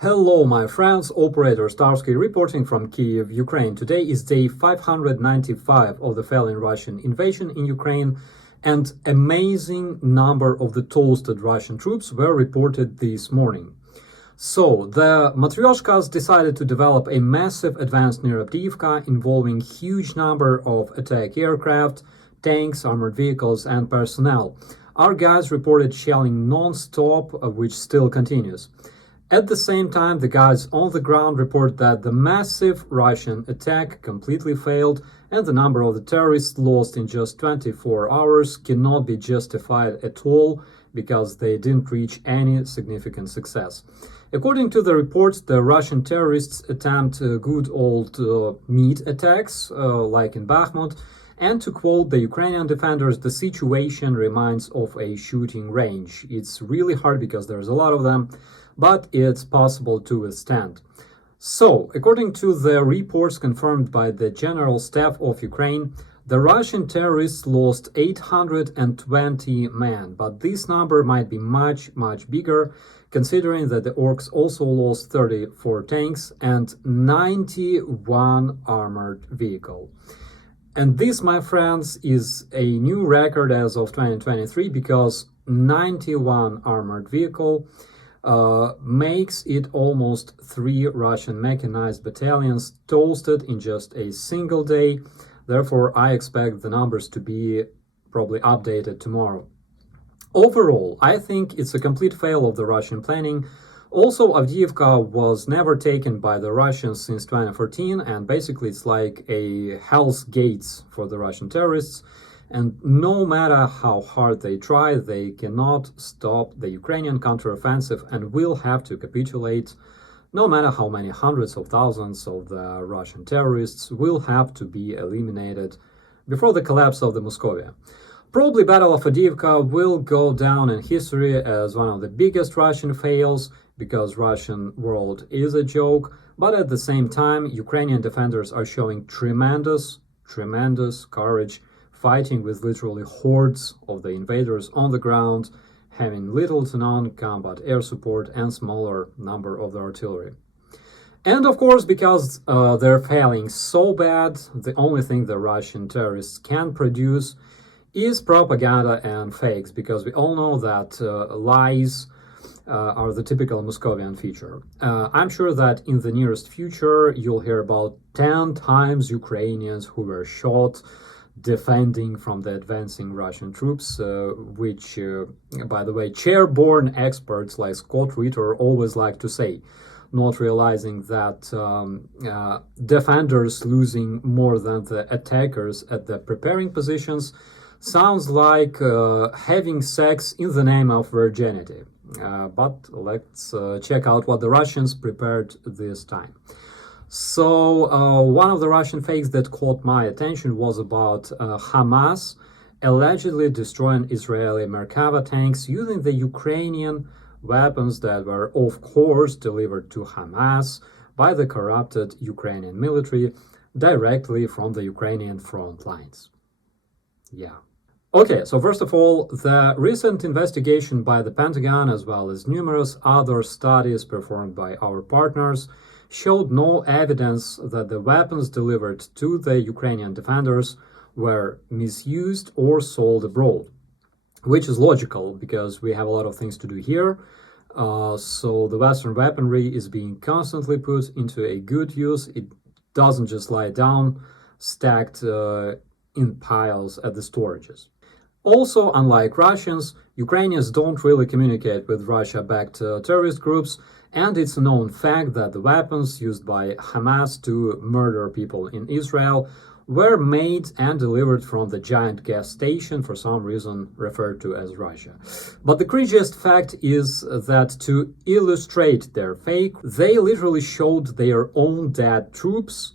Hello, my friends. Operator Starsky reporting from Kiev, Ukraine. Today is day 595 of the failing Russian invasion in Ukraine, and amazing number of the toasted Russian troops were reported this morning. So, the Matryoshkas decided to develop a massive advance near Avdiivka involving huge number of attack aircraft, tanks, armored vehicles, and personnel. Our guys reported shelling non-stop, which still continues. At the same time, the guys on the ground report that the massive Russian attack completely failed and the number of the terrorists lost in just 24 hours cannot be justified at all because they didn't reach any significant success. According to the reports, the Russian terrorists attempt good old meat attacks, like in Bakhmut, and to quote the Ukrainian defenders, the situation reminds of a shooting range. It's really hard because there's a lot of them, but it's possible to withstand. So, according to the reports confirmed by the General Staff of Ukraine, the Russian terrorists lost 820 men, but this number might be much bigger, considering that the orcs also lost 34 tanks and 91 armored vehicles. And this, my friends, is a new record as of 2023 because 91 armored vehicle makes it almost 3 Russian mechanized battalions toasted in just a single day. Therefore, I expect the numbers to be probably updated tomorrow. Overall, I think it's a complete fail of the Russian planning. Also, Avdiivka was never taken by the Russians since 2014, and basically it's like a hell's gates for the Russian terrorists. And no matter how hard they try, they cannot stop the Ukrainian counteroffensive and will have to capitulate. No matter how many hundreds of thousands of the Russian terrorists will have to be eliminated before the collapse of the Moscovia. Probably Battle of Avdiivka will go down in history as one of the biggest Russian fails because Russian world is a joke, but at the same time, Ukrainian defenders are showing tremendous courage, fighting with literally hordes of the invaders on the ground, having little to none combat air support and smaller number of the artillery. And of course, because they're failing so bad, the only thing the Russian terrorists can produce is propaganda and fakes, because we all know that lies are the typical Moscovian feature. I'm sure that in the nearest future, you'll hear about 10 times Ukrainians who were shot defending from the advancing Russian troops, which, by the way, chair-born experts like Scott Ritter always like to say, not realizing that defenders losing more than the attackers at the preparing positions sounds like having sex in the name of virginity. But let's check out what the Russians prepared this time. So, one of the Russian fakes that caught my attention was about Hamas allegedly destroying Israeli Merkava tanks using the Ukrainian weapons that were, of course, delivered to Hamas by the corrupted Ukrainian military directly from the Ukrainian front lines. Yeah. Okay, so first of all, the recent investigation by the Pentagon, as well as numerous other studies performed by our partners, showed no evidence that the weapons delivered to the Ukrainian defenders were misused or sold abroad, which is logical because we have a lot of things to do here. So the Western weaponry is being constantly put into a good use. It doesn't just lie down, stacked in piles at the storages. Also, unlike Russians, Ukrainians don't really communicate with Russia-backed terrorist groups, and it's a known fact that the weapons used by Hamas to murder people in Israel were made and delivered from the giant gas station, for some reason referred to as Russia. But the craziest fact is that to illustrate their fake, they literally showed their own dead troops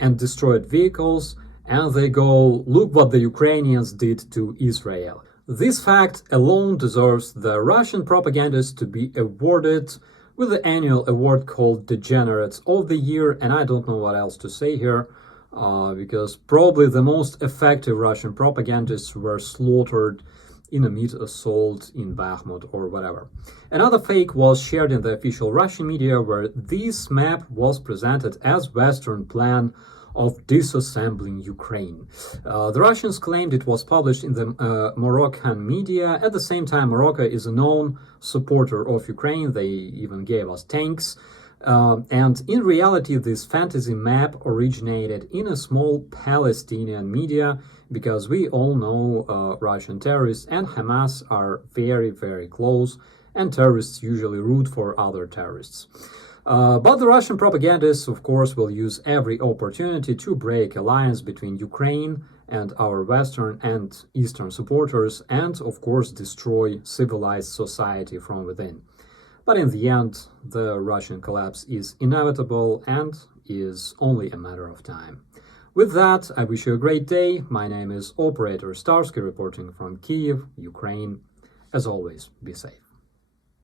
and destroyed vehicles, and they go, look what the Ukrainians did to Israel. This fact alone deserves the Russian propagandists to be awarded with the annual award called Degenerates of the Year, and I don't know what else to say here, because probably the most effective Russian propagandists were slaughtered in a mid-assault in Bakhmut or whatever. Another fake was shared in the official Russian media where this map was presented as Western plan of disassembling Ukraine. The Russians claimed it was published in the Moroccan media. At the same time, Morocco is a known supporter of Ukraine. They even gave us tanks. And in reality, this fantasy map originated in a small Palestinian media because we all know Russian terrorists and Hamas are very, very close, and terrorists usually root for other terrorists. But the Russian propagandists, of course, will use every opportunity to break alliance between Ukraine and our Western and Eastern supporters and, of course, destroy civilized society from within. But in the end, the Russian collapse is inevitable and is only a matter of time. With that, I wish you a great day. My name is Operator Starsky, reporting from Kyiv, Ukraine. As always, be safe.